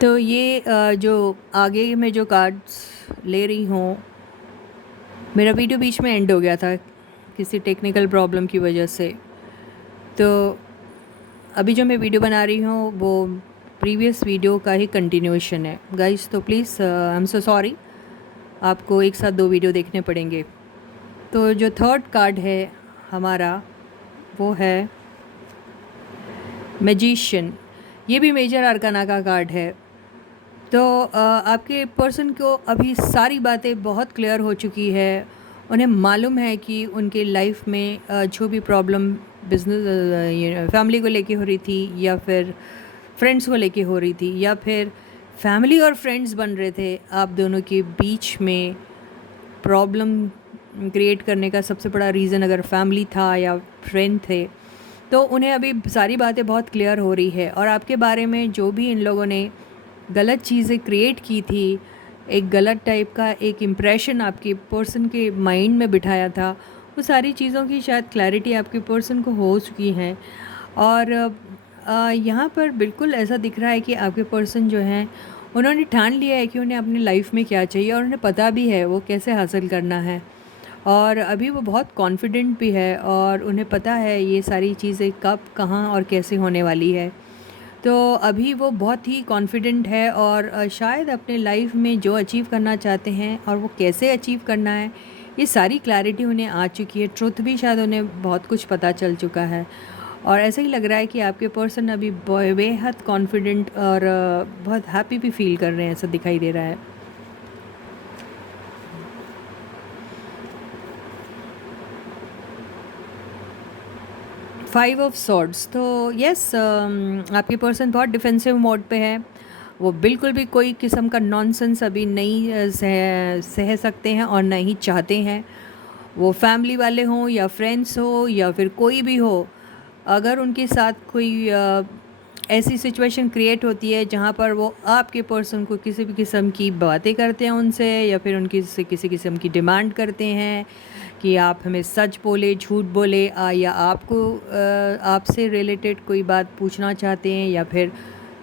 तो ये जो आगे मैं जो कार्ड्स ले रही हूँ, मेरा वीडियो बीच में एंड हो गया था किसी टेक्निकल प्रॉब्लम की वजह से। तो अभी जो मैं वीडियो बना रही हूँ वो प्रीवियस वीडियो का ही कंटिन्यूएशन है गाइस। तो please I am so sorry, आपको एक साथ 2 वीडियो देखने पड़ेंगे। तो जो थर्ड कार्ड है हमारा वो है मैजिशियन। ये भी मेजर अरकाना का कार्ड है। तो आपके पर्सन को अभी सारी बातें बहुत क्लियर हो चुकी है। उन्हें मालूम है कि उनके लाइफ में जो भी प्रॉब्लम बिजनेस फैमिली को लेके हो रही थी, या फिर फ्रेंड्स को लेके हो रही थी, या फिर फैमिली और फ्रेंड्स बन रहे थे, आप दोनों के बीच में प्रॉब्लम क्रिएट करने का सबसे बड़ा रीज़न अगर फैमिली था या फ्रेंड थे, तो उन्हें अभी सारी बातें बहुत क्लियर हो रही है। और आपके बारे में जो भी इन लोगों ने गलत चीज़ें क्रिएट की थी, एक गलत टाइप का एक इम्प्रेशन आपके पर्सन के माइंड में बिठाया था, वो सारी चीज़ों की शायद क्लैरिटी आपके पर्सन को हो चुकी है। और यहाँ पर बिल्कुल ऐसा दिख रहा है कि आपके पर्सन जो हैं उन्होंने ठान लिया है कि उन्हें अपनी लाइफ में क्या चाहिए, और उन्हें पता भी है वो कैसे हासिल करना है। और अभी वो बहुत कॉन्फिडेंट भी है और उन्हें पता है ये सारी चीज़ें कब, कहाँ और कैसे होने वाली है। तो अभी वो बहुत ही कॉन्फिडेंट है और शायद अपने लाइफ में जो अचीव करना चाहते हैं और वो कैसे अचीव करना है, ये सारी क्लैरिटी उन्हें आ चुकी है। ट्रुथ भी शायद उन्हें बहुत कुछ पता चल चुका है। और ऐसा ही लग रहा है कि आपके पर्सन अभी बेहद कॉन्फिडेंट और बहुत हैप्पी भी फील कर रहे हैं, ऐसा दिखाई दे रहा है। Five of swords. तो यस, आपके पर्सन बहुत डिफेंसिव मोड पे है। वो बिल्कुल भी कोई किस्म का नॉनसेंस अभी नहीं सह सकते हैं और नहीं चाहते हैं। वो फैमिली वाले हों या फ्रेंड्स हो या फिर कोई भी हो, अगर उनके साथ कोई ऐसी सिचुएशन क्रिएट होती है जहाँ पर वो आपके पर्सन को किसी भी किस्म की बातें करते हैं उनसे, या फिर उनकी से किसी किस्म की डिमांड करते हैं कि आप हमें सच बोले, झूठ बोले, या आपको आपसे रिलेटेड कोई बात पूछना चाहते हैं, या फिर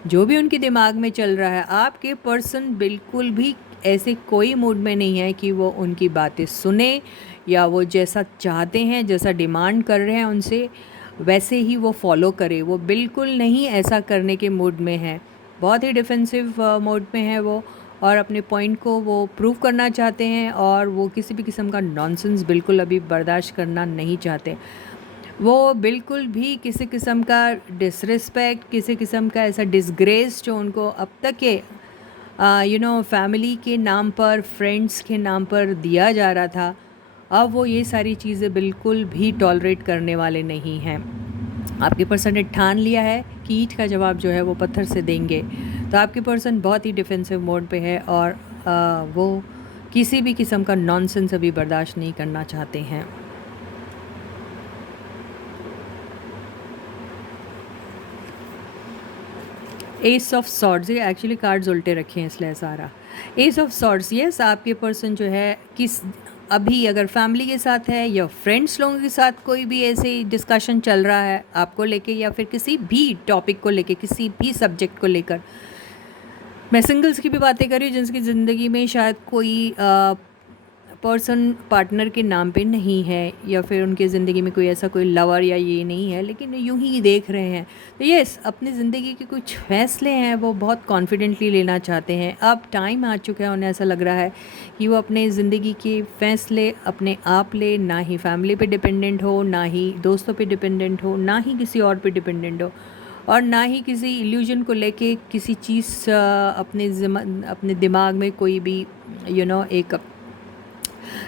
जो भी उनके दिमाग में चल रहा है, आपके पर्सन बिल्कुल भी ऐसे कोई मूड में नहीं है कि वो उनकी बातें सुने, या वो जैसा चाहते हैं, जैसा डिमांड कर रहे हैं उनसे, वैसे ही वो फॉलो करे। वो बिल्कुल नहीं ऐसा करने के मूड में है। बहुत ही डिफेंसिव मोड में है वो, और अपने पॉइंट को वो प्रूव करना चाहते हैं, और वो किसी भी किस्म का नॉनसेंस बिल्कुल अभी बर्दाश्त करना नहीं चाहते। वो बिल्कुल भी किसी किस्म का डिसरिस्पेक्ट, किसी किस्म का ऐसा डिसग्रेस जो उनको अब तक के फैमिली के नाम पर, फ्रेंड्स के नाम पर दिया जा रहा था, अब वो ये सारी चीज़ें बिल्कुल भी टॉलरेट करने वाले नहीं हैं। आपके पर्सन ने ठान लिया है कि ईंट का जवाब जो है वो पत्थर से देंगे। तो आपके पर्सन बहुत ही डिफेंसिव मोड पे है, और वो किसी भी किस्म का नॉनसेंस अभी बर्दाश्त नहीं करना चाहते हैं। एस ऑफ सॉर्ड्स, ये एक्चुअली कार्ड्स उल्टे रखे हैं इसलिए ऐसा आ रहा। एस ऑफ सॉर्ड्स, यस, आपके पर्सन जो है किस अभी अगर फैमिली के साथ है या फ्रेंड्स लोगों के साथ कोई भी ऐसे डिस्कशन चल रहा है आपको लेके, या फिर किसी भी टॉपिक को लेके, किसी भी सब्जेक्ट को लेकर, मैं सिंगल्स की भी बातें कर रही हूँ जिनकी ज़िंदगी में शायद कोई पर्सन पार्टनर के नाम पे नहीं है, या फिर उनकी ज़िंदगी में कोई ऐसा कोई लवर या ये नहीं है, लेकिन यूं ही देख रहे हैं। तो यस, अपनी ज़िंदगी के कुछ फैसले हैं वो बहुत कॉन्फिडेंटली लेना चाहते हैं। अब टाइम आ चुका है, उन्हें ऐसा लग रहा है कि वो अपने ज़िंदगी के फ़ैसले अपने आप ले, ना ही फैमिली पे डिपेंडेंट हो, ना ही दोस्तों पे डिपेंडेंट हो, ना ही किसी और पे डिपेंडेंट हो, और ना ही किसी इल्यूजन को लेके किसी चीज़ अपने दिमाग में कोई भी एक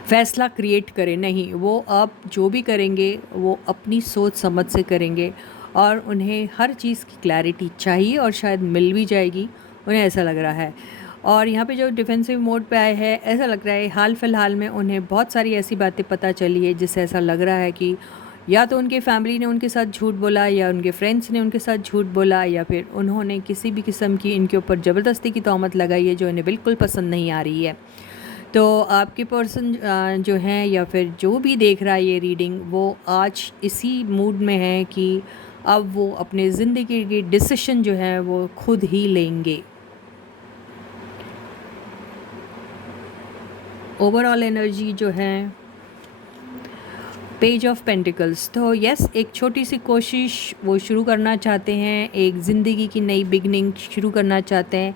फ़ैसला क्रिएट करे। नहीं, वो अब जो भी करेंगे वो अपनी सोच समझ से करेंगे, और उन्हें हर चीज़ की क्लैरिटी चाहिए और शायद मिल भी जाएगी, उन्हें ऐसा लग रहा है। और यहाँ पे जो डिफेंसिव मोड पे आए हैं, ऐसा लग रहा है हाल फिलहाल में उन्हें बहुत सारी ऐसी बातें पता चली है जिससे ऐसा लग रहा है कि या तो उनके फैमिली ने उनके साथ झूठ बोला, या उनके फ्रेंड्स ने उनके साथ झूठ बोला, या फिर उन्होंने किसी भी किस्म की इनके ऊपर ज़बरदस्ती की तोहमत लगाई है जो इन्हें बिल्कुल पसंद नहीं आ रही है। तो आपके पर्सन जो हैं, या फिर जो भी देख रहा है ये रीडिंग, वो आज इसी मूड में है कि अब वो अपने ज़िंदगी के डिसीजन जो है वो खुद ही लेंगे। ओवरऑल एनर्जी जो है पेज ऑफ पेंटिकल्स। तो यस, एक छोटी सी कोशिश वो शुरू करना चाहते हैं, एक ज़िंदगी की नई बिगनिंग शुरू करना चाहते हैं,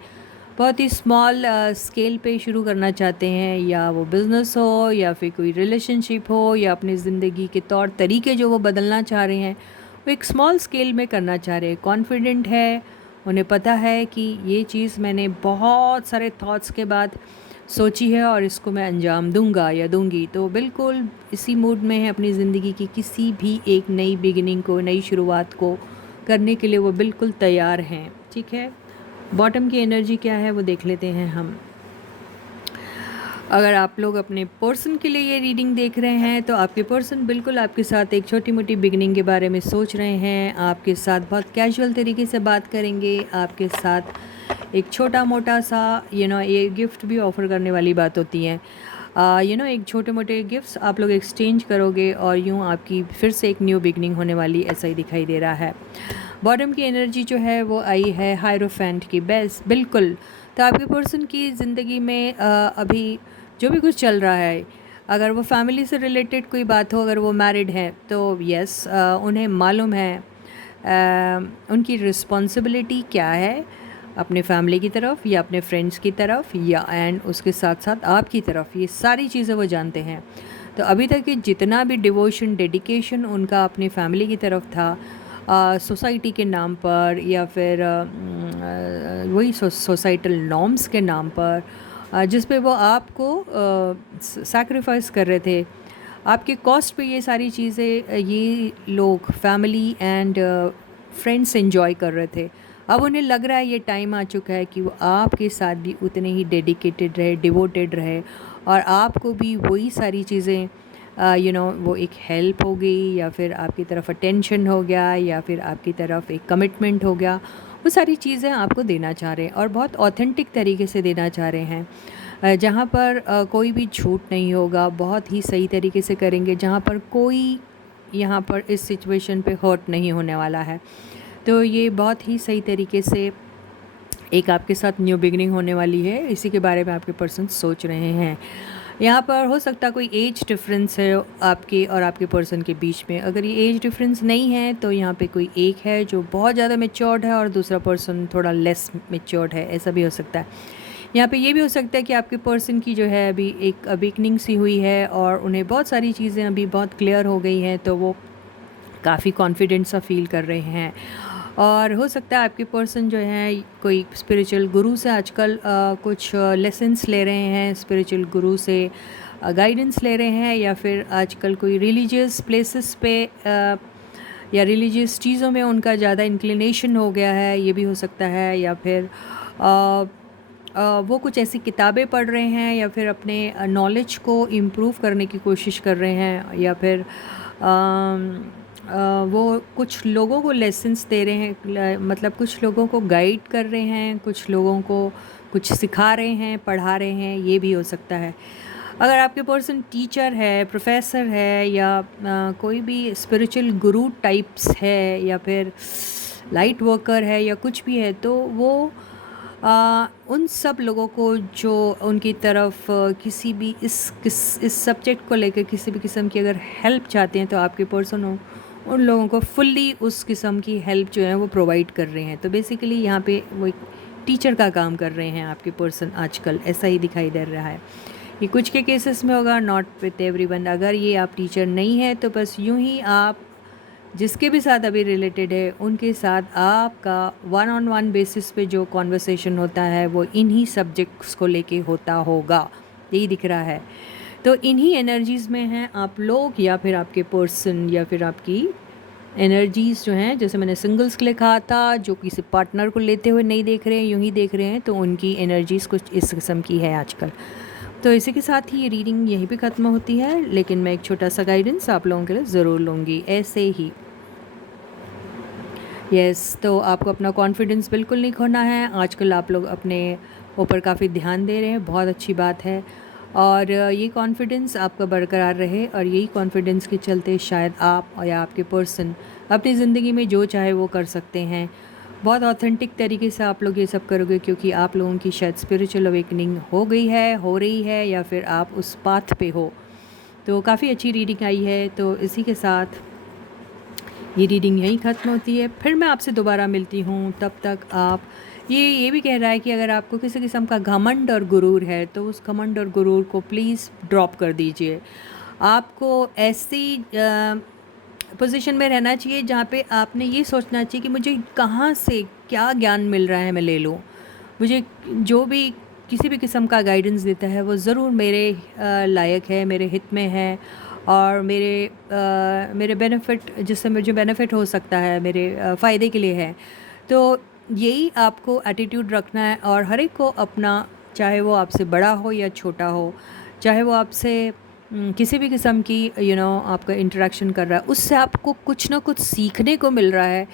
बहुत ही स्मॉल स्केल पे शुरू करना चाहते हैं, या वो बिज़नेस हो या फिर कोई रिलेशनशिप हो या अपनी ज़िंदगी के तौर तरीके जो वो बदलना चाह रहे हैं वो एक स्मॉल स्केल में करना चाह रहे हैं। कॉन्फिडेंट है, उन्हें पता है कि ये चीज़ मैंने बहुत सारे थॉट्स के बाद सोची है और इसको मैं अंजाम दूंगा या दूंगी। तो बिल्कुल इसी मूड में है, अपनी ज़िंदगी की किसी भी एक नई बिगिनिंग को, नई शुरुआत को करने के लिए वो बिल्कुल तैयार हैं। ठीक है, बॉटम की एनर्जी क्या है वो देख लेते हैं हम। अगर आप लोग अपने पर्सन के लिए ये रीडिंग देख रहे हैं तो आपके पर्सन बिल्कुल आपके साथ एक छोटी मोटी बिगनिंग के बारे में सोच रहे हैं, आपके साथ बहुत कैजुअल तरीके से बात करेंगे, आपके साथ एक छोटा मोटा सा ये गिफ्ट भी ऑफ़र करने वाली बात होती है। एक छोटे मोटे गिफ्ट्स आप लोग एक्सचेंज करोगे और यूँ आपकी फिर से एक न्यू बिगनिंग होने वाली, ऐसा ही दिखाई दे रहा है। बॉटम की एनर्जी जो है वो आई है हायरोफेंट की। बेस्ट, बिल्कुल। तो आपके पर्सन की ज़िंदगी में अभी जो भी कुछ चल रहा है, अगर वो फैमिली से रिलेटेड कोई बात हो, अगर वो मैरिड है तो यस, उन्हें मालूम है उनकी रिस्पॉन्सिबिलिटी क्या है अपने फैमिली की तरफ या अपने फ्रेंड्स की तरफ या एंड उसके साथ साथ आपकी तरफ, ये सारी चीज़ें वो जानते हैं। तो अभी तक कि जितना भी डिवोशन, डेडिकेशन उनका अपनी फैमिली की तरफ था, सोसाइटी के नाम पर या फिर वही सोसाइटल नॉर्म्स के नाम पर, जिस पे वो आपको सैक्रिफाइस कर रहे थे, आपके कॉस्ट पे ये सारी चीज़ें ये लोग फैमिली एंड फ्रेंड्स एंजॉय कर रहे थे। अब उन्हें लग रहा है ये टाइम आ चुका है कि वो आपके साथ भी उतने ही डेडिकेटेड रहे, डिवोटेड रहे, और आपको भी वही सारी चीज़ें वो एक हेल्प हो गई या फिर आपकी तरफ अटेंशन हो गया या फिर आपकी तरफ एक कमिटमेंट हो गया, वो सारी चीज़ें आपको देना चाह रहे हैं और बहुत ऑथेंटिक तरीके से देना चाह रहे हैं। जहाँ पर कोई भी झूठ नहीं होगा, बहुत ही सही तरीके से करेंगे, जहाँ पर कोई यहाँ पर इस सिचुएशन पे हर्ट नहीं होने वाला है। तो ये बहुत ही सही तरीके से एक आपके साथ न्यू बिगनिंग होने वाली है, इसी के बारे में आपके पर्सन सोच रहे हैं। यहाँ पर हो सकता है कोई एज डिफरेंस है आपके और आपके पर्सन के बीच में। अगर ये एज डिफरेंस नहीं है तो यहाँ पे कोई एक है जो बहुत ज़्यादा मैच्योर्ड है और दूसरा पर्सन थोड़ा लेस मैच्योर्ड है, ऐसा भी हो सकता है। यहाँ पे ये भी हो सकता है कि आपके पर्सन की जो है अभी एक अवेकनिंग सी हुई है और उन्हें बहुत सारी चीज़ें अभी बहुत क्लियर हो गई हैं, तो वो काफ़ी कॉन्फिडेंट सा फील कर रहे हैं। और हो सकता है आपके पर्सन जो है कोई स्पिरिचुअल गुरु से आजकल कुछ लेसन्स ले रहे हैं, स्पिरिचुअल गुरु से गाइडेंस ले रहे हैं, या फिर आजकल कोई रिलीजियस प्लेसेस पे या रिलीजियस चीज़ों में उनका ज़्यादा इंक्लिनेशन हो गया है, ये भी हो सकता है। या फिर वो कुछ ऐसी किताबें पढ़ रहे हैं या फिर अपने नॉलेज को इम्प्रूव करने की कोशिश कर रहे हैं, या फिर वो कुछ लोगों को लेसन्स दे रहे हैं, मतलब कुछ लोगों को गाइड कर रहे हैं, कुछ लोगों को कुछ सिखा रहे हैं, पढ़ा रहे हैं, ये भी हो सकता है। अगर आपके पर्सन टीचर है, प्रोफेसर है, या कोई भी स्पिरिचुअल गुरु टाइप्स है, या फिर लाइट वर्कर है, या कुछ भी है, तो वो उन सब लोगों को जो उनकी तरफ किसी भी इस सब्जेक्ट को लेकर किसी भी किस्म की अगर हेल्प चाहते हैं, तो आपके पर्सन उन लोगों को फुल्ली उस किस्म की हेल्प जो है वो प्रोवाइड कर रहे हैं। तो बेसिकली यहाँ पे वो एक टीचर का काम कर रहे हैं आपके पर्सन आजकल, ऐसा ही दिखाई दे रहा है। ये कुछ के केसेस में होगा, नॉट विथ एवरीवन। अगर ये आप टीचर नहीं है तो बस यूं ही आप जिसके भी साथ अभी रिलेटेड है उनके साथ आपका वन ऑन वन बेसिस पे जो कॉन्वर्सेशन होता है वो इन्हीं सब्जेक्ट्स को लेके होता होगा, यही दिख रहा है। तो इन्हीं एनर्जीज़ में हैं आप लोग, या फिर आपके पर्सन, या फिर आपकी एनर्जीज़ जो हैं, जैसे मैंने सिंगल्स के लिए कहा था, जो किसी पार्टनर को लेते हुए नहीं देख रहे हैं, यूं ही देख रहे हैं, तो उनकी एनर्जीज़ कुछ इस किस्म की है आजकल। तो इसी के साथ ही ये रीडिंग यहीं पे ख़त्म होती है, लेकिन मैं एक छोटा सा गाइडेंस आप लोगों के लिए ज़रूर लूँगी, ऐसे ही। यस, तो आपको अपना कॉन्फिडेंस बिल्कुल नहीं खोना है। आजकल आप लोग अपने ऊपर काफ़ी ध्यान दे रहे हैं, बहुत अच्छी बात है। और ये कॉन्फिडेंस आपका बरकरार रहे, और यही कॉन्फिडेंस के चलते शायद आप या आपके पर्सन अपनी ज़िंदगी में जो चाहे वो कर सकते हैं। बहुत ऑथेंटिक तरीके से आप लोग ये सब करोगे, क्योंकि आप लोगों की शायद स्पिरिचुअल अवेकनिंग हो गई है, हो रही है, या फिर आप उस पाथ पे हो। तो काफ़ी अच्छी रीडिंग आई है। तो इसी के साथ ये रीडिंग यहीं ख़त्म होती है। फिर मैं आपसे दोबारा मिलती हूँ, तब तक आप ये भी कह रहा है कि अगर आपको किसी किस्म का घमंड और गुरूर है तो उस घमंड और गुरूर को प्लीज़ ड्रॉप कर दीजिए। आपको ऐसी पोजीशन में रहना चाहिए जहाँ पे आपने ये सोचना चाहिए कि मुझे कहाँ से क्या ज्ञान मिल रहा है, मैं ले लूँ। मुझे जो भी किसी भी किस्म का गाइडेंस देता है वो ज़रूर मेरे लायक है, मेरे हित में है, और मेरे बेनिफिट, जिससे मुझे बेनिफिट हो सकता है, मेरे फ़ायदे के लिए है। तो यही आपको एटीट्यूड रखना है, और हर एक को अपना, चाहे वो आपसे बड़ा हो या छोटा हो, चाहे वो आपसे किसी भी किस्म की आपका इंटरेक्शन कर रहा है, उससे आपको कुछ ना कुछ सीखने को मिल रहा है,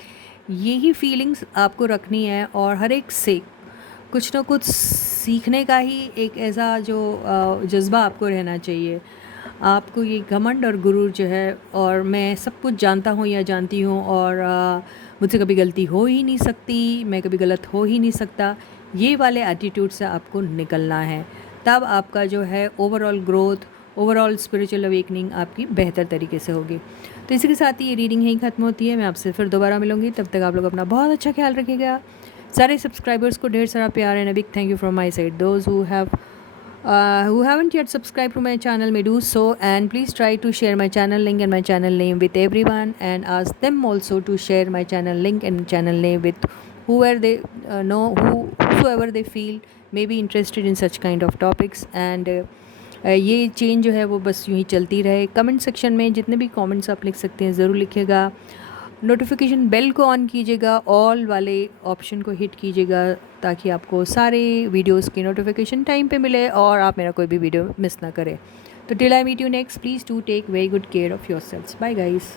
यही फीलिंग्स आपको रखनी है। और हर एक से कुछ ना कुछ सीखने का ही एक ऐसा जो जज्बा आपको रहना चाहिए। आपको ये घमंड और गुरूर जो है, और मैं सब कुछ जानता हूँ या जानती हूँ, और मुझसे कभी गलती हो ही नहीं सकती, मैं कभी गलत हो ही नहीं सकता, ये वाले एटीट्यूड से आपको निकलना है। तब आपका जो है overall growth, overall spiritual awakening आपकी बेहतर तरीके से होगी। तो इसी के साथ ही ये रीडिंग यहीं ख़त्म होती है। मैं आपसे फिर दोबारा मिलूँगी, तब तक आप लोग अपना बहुत अच्छा ख्याल रखिएगा। सारे सब्सक्राइबर्स को ढेर सारा प्यार and a big thank you from my side. Those who haven't yet subscribed to my channel may do so, and please try to share my channel link and my channel name with everyone, and ask them also to share my channel link and channel name with whoever they whosoever they feel may be interested in such kind of topics. And ये change जो है वो बस यूँ ही चलती रहे। Comment section में जितने भी कमेंट्स आप लिख सकते हैं ज़रूर लिखिएगा। नोटिफिकेशन बेल को ऑन कीजिएगा, ऑल वाले ऑप्शन को हिट कीजिएगा, ताकि आपको सारे वीडियोस की नोटिफिकेशन टाइम पे मिले और आप मेरा कोई भी वीडियो मिस ना करें। तो till I meet you next, please do take very good care of yourselves. Bye guys.